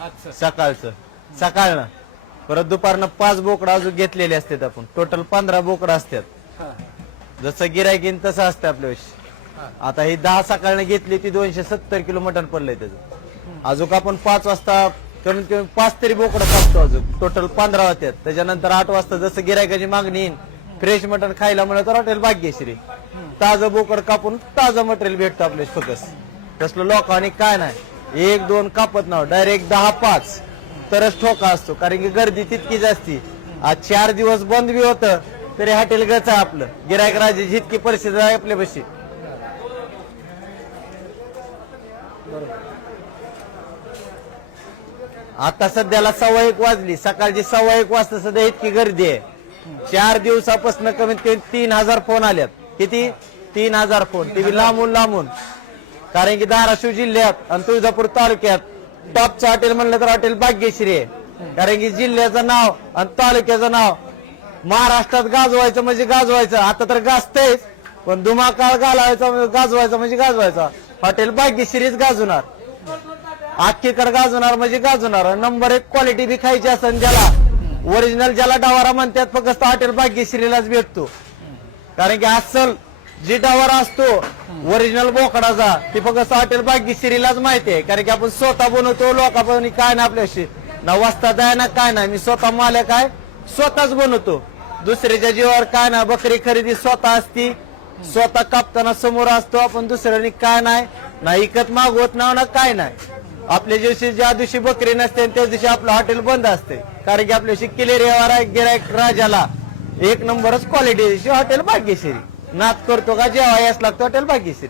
अच्छा. सकाळचं सकाळनं परत दुपारनं 5 बोकडं अजून घेतलेले असतात आपण. टोटल 15 बोकडं असतात. हा, हा. जसं गिरायकीन तसं असतं आपल्याविषयी. हा. आता ही 10 सकाळनं घेतली ती 270 किलो मटण पडलंय त्याचं. अजून आपण 5 वाजता कमीत कमी 5 तरी बोकडं कापतो. अजून टोटल 15 होत्यात. त्याच्यानंतर 8 वाजता जसं गिरायकाची मागणी येईल फ्रेश मटण खायला म्हणलं तर हॉटेल भाग्यश्री ताजं बोकड कापून ताजं मटेरियल भेटतं आपल्या फोकस. तसलं लोकांनी काय नाही 1-2 कापत नाव डायरेक्ट 10-5 तरच ठोका असतो. कारण की गर्दी तितकीच असती. आज 4 दिवस बंद बी होतं तरी हॉटेल गच आहे आपलं. गिरायक राजे जितकी परिस्थिती आहे आपल्यापाशी. आता सध्याला 1:15 वाजली. सकाळची 1:15 वाजता सध्या इतकी गर्दी आहे. 4 दिवसापासून कमीत कमी 3000 फोन आल्यात. किती 3000 फोन. ते बी लांबून लांबून. कारण की धाराशिव जिल्ह्यात आणि तुळजापूर तालुक्यात टॉपचं हॉटेल म्हणलं तर हॉटेल भाग्यश्री आहे. कारण की जिल्ह्याचं नाव आणि तालुक्याचं नाव महाराष्ट्रात गाजवायचं म्हणजे गाजवायचं. आता तर गाजतंयच पण धुमाकाळ गाजवायचा म्हणजे गाजवायचा. हॉटेल भाग्यश्रीच गाजवणार. आखीकडे गाजवणार म्हणजे गाजवणार. नंबर 1 क्वालिटी बी खायची असेल ज्याला ओरिजिनल ज्याला डावारा म्हणतात फक्त हॉटेल भाग्यश्रीलाच भेटतो. कारण की अस्सल जी डावारा असतो ओरिजिनल बोकडाचा ती फक्त हॉटेल भाग्यश्रीलाच माहिती आहे. कारण की आपण स्वतः बनवतो. लोकांनी काय ना आपल्याशी ना वस्तात आहे ना काय नाही. मी स्वतः मालक आहे स्वतःच बनवतो. दुसऱ्याच्या जीवावर काय ना. बकरी खरेदी स्वतः असती. स्वतः कापताना समोर असतो आपण. दुसऱ्यानी काय नाही ना इकत मागवत ना काय नाही. आपल्या दिवशी ज्या दिवशी बकरी नसते त्या दिवशी आपलं हॉटेल बंद असते. कारण की आपल्याशी क्लिअर व्यवहार गिरायक राजाला 1 नंबरच क्वालिटी हॉटेल भाग्यश्री. नाद करतो का जेव्हा यास लागतो हॉटेल भाग्यश्री.